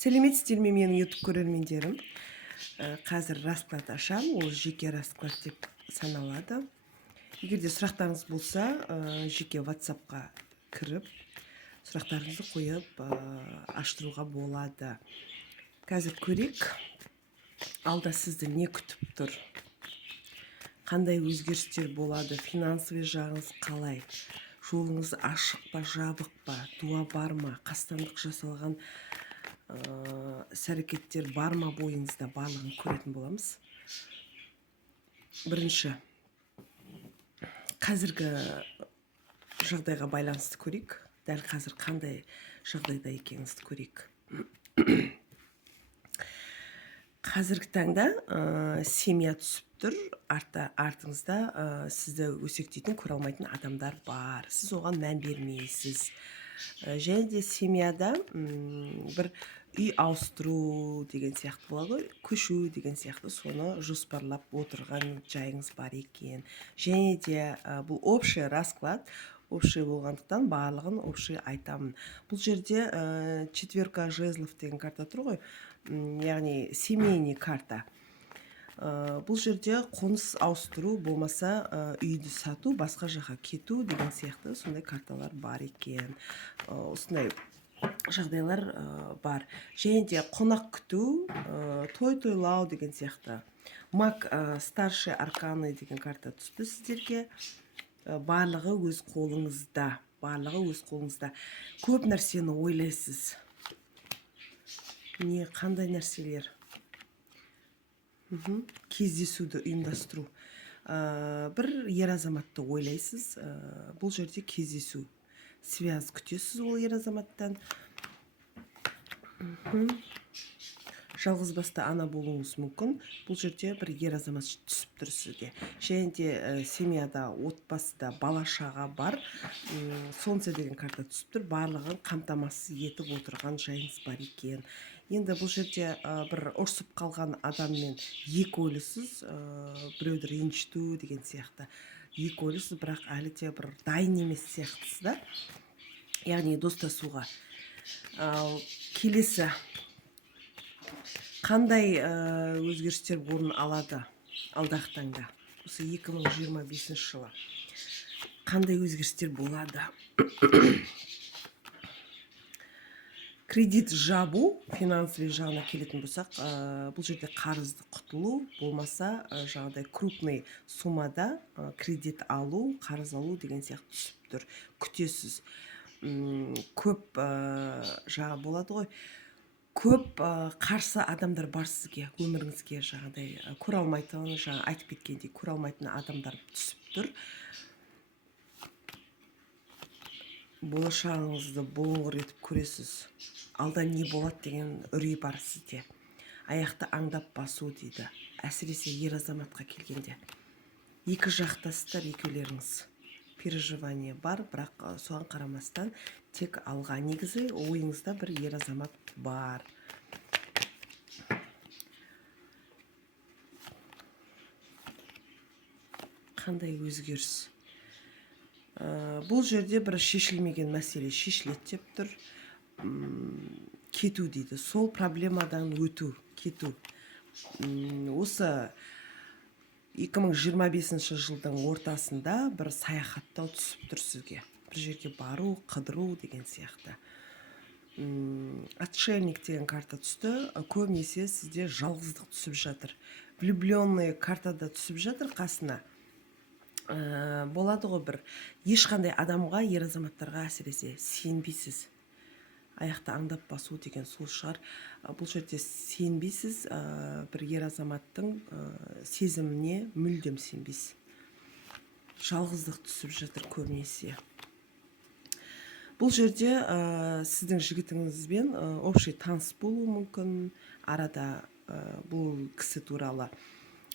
Сәлеметсіздер ме менің YouTube көрермендерім? Қазір расклад ашам, ол жеке расклад деп саналады. Егер де сұрақтарыңыз болса, жеке WhatsApp-қа кіріп, сұрақтарыңызды қойып, аштыруға болады. Қазір көрейік, алда сізді не күтіп тұр? Қандай өзгерістер болады? Финансовый жағыңыз қалай? Жолыңыз ашық па, жабық па? Дуа бар ма? Қастандық жасалған іс-әрекеттер бар ма бойыңызда? Барлығын көретін боламыз. Бірінші, қазіргі жағдайға байланысты көрейік. Дәл қазір қандай жағдайда екеніңізді көрейік. Қазіргі таңда семья түсіп тұр, артыңызда сізді өсектейтін, көре алмайтын адамдар бар. Сіз оған мән бермейсіз. Және де семьяда бір үй ауыстыру деген сияқты болады ғой, көшу деген сияқты, соны жоспарлап отырған жайыңыз бар екен. Және де бұл общий расклад, общий болғандықтан барлығын общий айтамын. Бұл жерде четверка жезлов деген карта тұр ғой, яғни семейный карта. Бұл жерде қоныс ауыстыру, болмаса үйді сату, басқа жаққа кету деген сияқты сондай карталар бар екен. Осындай жағдайлар бар. Және де қонақ күту, той-тойлау деген сияқты. Маг старший арканы деген карта түсті сіздерге. Барлығы өз қолыңызда. Барлығы өз қолыңызда. Көп нәрсені ойлайсыз. Не, қандай нәрселер? Кездесуді ұйымдастыру. Бір ер азаматты ойлайсыз. Бұл жерде кездесу. Связ күтесіз ол ер азаматтан. Жалғыз басты ана болуыңыз мүмкін. Бұл жерде бір ер азамат түсіп тұр сізге. Және де семьяда, отбасыда бала-шаға бар. Солнце деген карта түсіп тұр. Барлығын қамтамасыз етіп отырған жайыңыз бар екен. Енді бұл жерде бір ұрсып қалған адаммен екі ойлысыз, біреуді ренжіту деген сияқты. Екі ойлысыз, бірақ әлі де бір дайын емес сияқтысыз да. Яғни достасуға. Келесі, қандай өзгерістер орын алады алдағы таңда? Осы 2025 жылы. Қандай өзгерістер болады? Кредит жабу, финансовый жағына келетін болсақ, бұл жерде қарызды құтылу, болмаса жағдай крупный суммада кредит алу, қарыз алу деген сияқты түсіп тұр. Күтесіз. Көп жағы болады ғой. Көп қарсы адамдар бар сізге, өміріңізге жағдай. Көре алмайтын, жаңа айтып кеткендей, көре алмайтын адамдар түсіп тұр. Болашағыңызды бұлыңғыр етіп көресіз. Алда не болады деген үрей бар сізде. Аяқты аңдап басу дейді. Әсіресе ер азаматқа келгенде. Екі жақтасыздар, екеулеріңіз. Переживание бар, бірақ соған қарамастан тек алға. Негізі ойыңызда бір ер азамат бар. Қандай өзгеріс? Бұл жерде бір шешілмеген мәселе шешіледі деп тұр. Кету дейді. Сол проблемадан өту, кету. Осы 2025 жылдың ортасында бір саяхаттау түсіп тұр сізге. Бір жерге бару, қыдыру деген сияқты. Отшельник деген карта түсті. Көбінесе сізде жалғыздық түсіп жатыр. Влюбленный картада түсіп жатыр қасына. Болады ғой бір. Ешқандай адамға, ер азаматтарға әсіресе сенбейсіз. Аяқты аңдап басу деген сол шығар. Бұл жерде сенбейсіз, бір ер азаматтың сезіміне мүлдем сенбейсіз. Жалғыздық түсіп жатыр көбінесе. Бұл жерде сіздің жігітіңізбен общий таныс болу мүмкін. Арада бұл кісі туралы,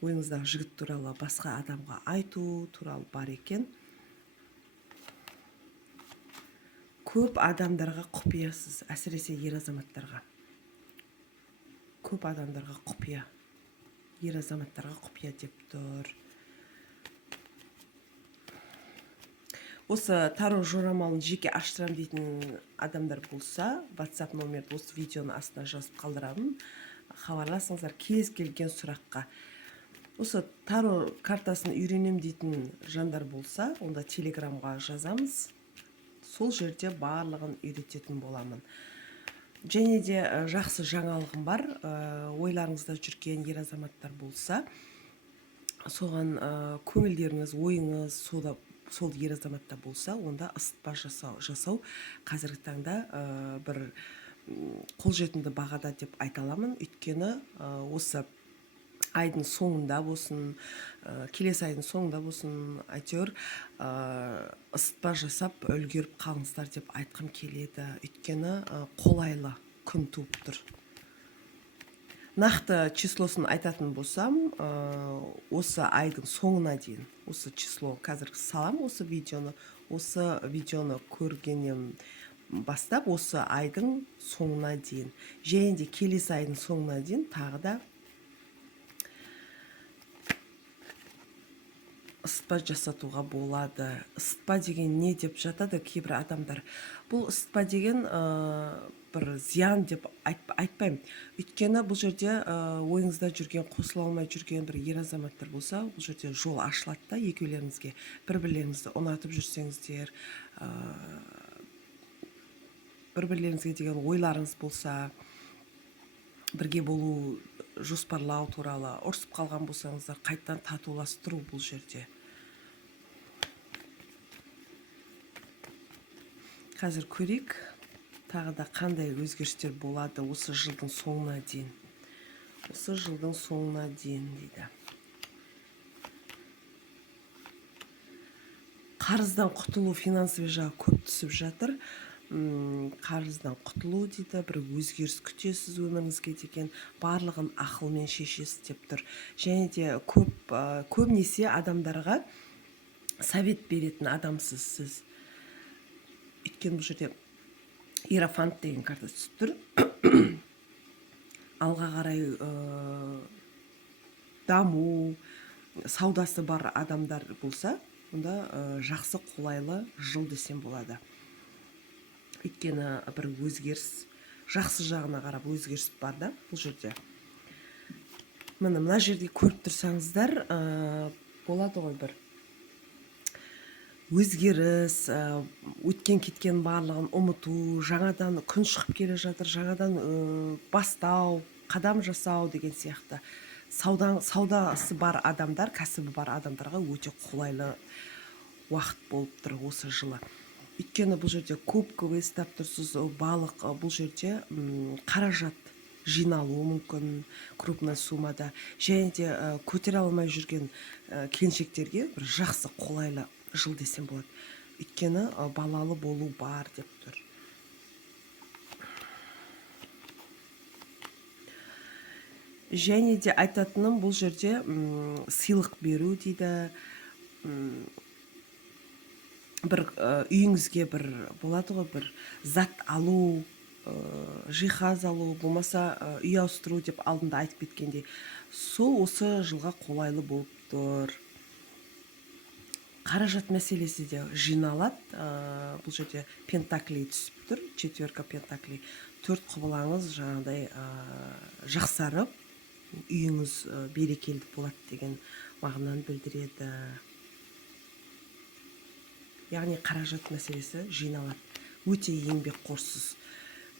ойыңыздағы жігіт туралы басқа адамға айту туралы бар екен. Көп адамдарға құпиясыз, әсіресе ер азаматтарға. Көп адамдарға құпия. Ер азаматтарға құпия деп тұр. осы таро жорамалын жеке аштырам дейтін адамдар болса, WhatsApp номерді осы видеоның астына жазып қалдырамын. Хабарласыңыздар кез келген сұраққа. Осы таро картасын үйренем дейтін жандар болса, онда телеграмға жазамыз. Сол жерде барлығын үйрететін боламын. Және де жақсы жаңалығым бар. Ойларыңызда жүрген ер азаматтар болса, соған көңілдеріңіз, ойыңыз сол ер азаматта болса, онда ысытпа жасау қазіргі таңда бір қолжетімді бағада деп айта аламын. Өйткені осы айдың соңында болсын, келесі айдың соңында болсын, әйтеуір ысытпа жасап үлгеріп қалыңыздар деп айтқым келеді. Өйткені қолайлы күн туып тұр. Нақты числосын айтатын болсам, осы айдың соңына дейін, осы число қазір салам осы видеоны көргеннен бастап осы айдың соңына дейін, және де келесі айдың соңына дейін тағы да ысытпа жасатуға болады. Ысытпа деген не деп жатады кейбір адамдар? Бұл ысытпа деген бір зиян деп айтпаймын. Өйткені бұл жерде ойыңызда жүрген, қосыла алмай жүрген бір ер азаматтар болса, бұл жерде жол ашылады да екеулеріңізге. Бір-бірлеріңізді ұнатып жүрсеңіздер, бір-бірлеріңізге деген ойларыңыз болса, бірге болу жоспарлау туралы ұрсып қалған болсаңыздар, қайттан татуластыру бұл жерде. Қазір көрейік, тағы да қандай өзгерістер болады осы жылдың соңына дейін. Осы жылдың соңына дейін дейді. Қарыздан құтылу, финансовый жағы көп түсіп жатыр. Қарыздан құтылу дейді, бір өзгеріс күтесіз өміріңізге деген, барлығын ақылмен шешесіз деп тұр. Және де көбінесе адамдарға совет беретін адамсыз сіз. Өйткені бұл жерде Иерофант деген карта түсіп тұр. Алға қарай даму, саудасы бар адамдар болса, онда жақсы қолайлы жыл десем болады. Өйткені бір өзгеріс, жақсы жағына қарап өзгеріс бар да бұл жерде. Мына жерде көріп тұрсаңыздар, болады ғой бір өзгеріс, өткен кеткен барлығын ұмыту, жаңадан күн шығып келе жатыр, жаңадан бастау, қадам жасау деген сияқты. Саудасы бар адамдар, кәсібі бар адамдарға өте қолайлы уақыт болып тұр осы жылы. Өйткені бұл жерде көп естіп тұрсыз, балық, бұл жерде қаражат жиналуы мүмкін крупный суммада. Және де көтере алмай жүрген келіншектерге бір жақсы қолайлы жыл десем болады. Өйткені балалы болу бар деп тұр. Және де айтатыным бұл жерде сыйлық беру дейді. Бір үйіңізге бір болады ғой, бір зат алу, жиһаз алу, болмаса үй ауыстыру деп алдында айтып кеткендей. Сол осы жылға қолайлы болып тұр. Қаражат мәселесі де жиналады. Бұл жерде пентакли түсіп тұр, четверка пентакли. 4 құбылаңыз жаңағыдай жақсарып, үйіңіз берекелді болады деген мағынаны білдіреді. Яғни қаражат мәселесі жиналады. Өте еңбекқорсыз,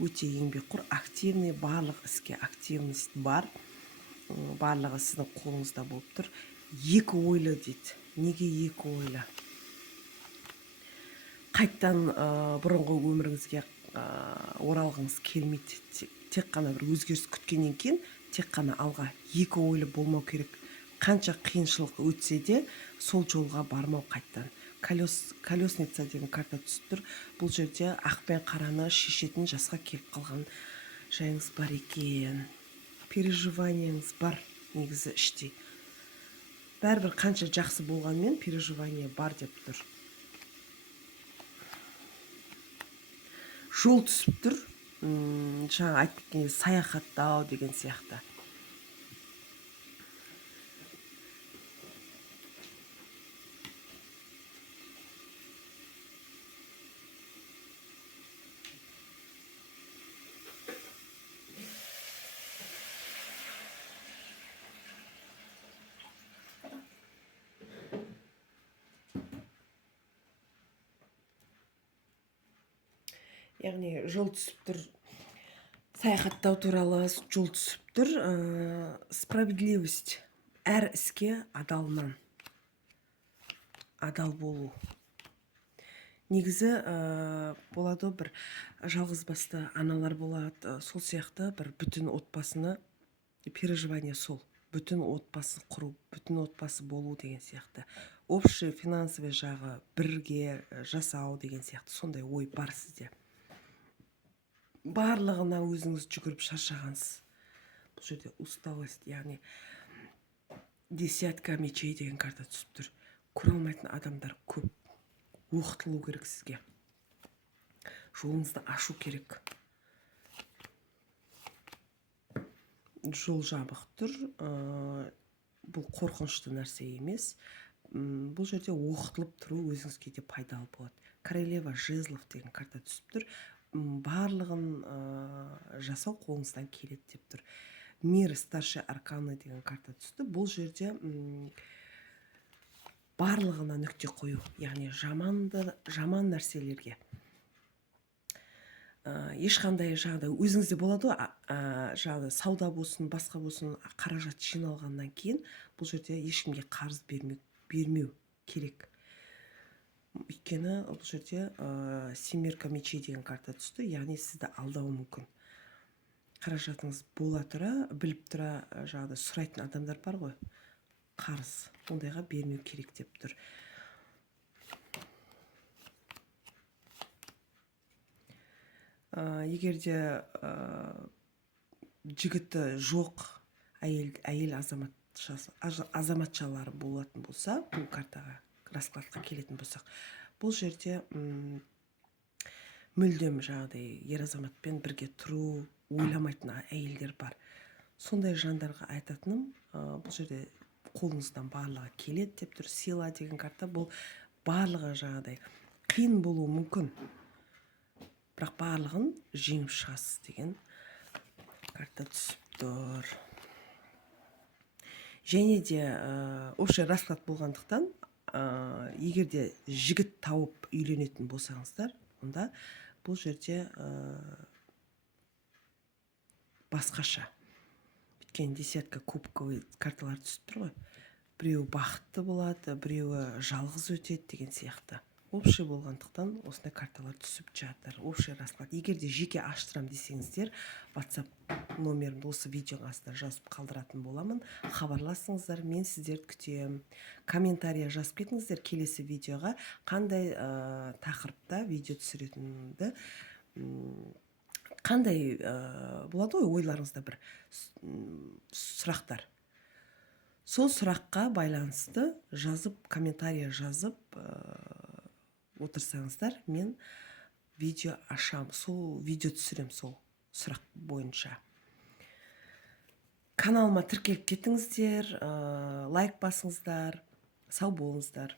өте еңбекқор, активный, барлық іске активность бар. Барлығы сіздің қолыңызда болып тұр. Екі ойлы дейді. Неге екі ойлы? Қайттан бұрынғы өміріңізге оралғыңыз келмейді. Тек қана бір өзгеріс күткеннен кейін, тек қана алға екі ойлы болмау керек. Қанша қиыншылық өтсе де, сол жолға бармау қайттан. Колесница деген карта түсіп тұр. Бұл жерде ақ пен қараны шешетін жасқа келіп қалған жайыңыз бар екен. Переживанияңыз бар негізі іштей. Бәрібір қанша жақсы болғанмен переживания бар деп тұр. Жол түсіп тұр. Жаңа айтып кеткендей саяхаттау деген сияқты. яғни жол түсіп тұр, саяхаттау туралы жол түсіп тұр. Справедливость, әр іске адалынан, адал болу. Негізі болады бір жалғызбасты аналар болады, сол сияқты бір бүтін отбасыны переживание сол. Бүтін отбасы құру, бүтін отбасы болу деген сияқты. Общий финансовый жағы бірге жасау деген сияқты сондай ой бар сізде. Барлығына өзіңіз жүгіріп шаршағансыз. Бұл жерде усталость, яғни десятка мечей деген карта түсіп тұр. Көре алмайтын адамдар көп. Оқытылу керек сізге. Жолыңызды ашу керек. Жол жабық тұр. Бұл қорқынышты нәрсе емес. Бұл жерде оқытылып тұру өзіңізге де пайдалы болады. Королева жезлов деген карта түсіп тұр. Барлығын жасау қолыңыздан келеді деп тұр. Мир старший арканы деген карта түсті. Бұл жерде барлығына нүкте қою, яғни жаман нәрселерге ешқандай жағдай өзіңізде болады ғой, жаңағы сауда болсын, басқа болсын, қаражат жиналғаннан кейін бұл жерде ешкімге қарыз бермеу керек. Өйткені бұл жерде семерка мечей деген карта түсті, яғни сізді алдауы мүмкін. Қаражатыңыз бола тұра, біліп тұра жаңағы сұрайтын адамдар бар ғой, қарыз, ондайға бермеу керек деп тұр. Егерде жігіті жоқ әйел азаматшалары болатын болса, бұл картаға раскладқа келетін болсақ, бұл жерде мүлдем жағдай ер азаматпен бірге тұру ойламайтын әйелдер бар. Сондай жандарға айтатыным, бұл жерде қолыңыздан барлығы келеді деп тұр. Сила деген карта, бұл барлығы жағдай қиын болуы мүмкін, бірақ барлығын жеңіп шығасыз деген карта түсіп тұр. Және де общий расклад болғандықтан, егерде жігіт тауып үйленетін болсаңыздар, онда бұл жерде басқаша. Өйткені десятка кубковый карталар түсіп тұр ғой. Біреуі бақытты болады, біреуі жалғыз өтеді деген сияқты. Общий болғандықтан осындай карталар түсіп жатыр. Общий расклад. Егерде жеке аштырам десеңіздер, WhatsApp номерімді осы видеоға астына жазып қалдыратын боламын. Хабарласыңыздар, мен сіздерді күтемін. Комментария жазып кетіңіздер келесі видеоға қандай тақырыпта видео түсіретінімді, қандай болады ғой ойларыңызда бір сұрақтар. Сол сұраққа байланысты жазып, комментария жазып отырсаңыздар, мен видео ашам, сол видео түсірем сол сұрақ бойынша. Каналыма тіркеліп кетіңіздер, лайк басыңыздар, сау болыңыздар.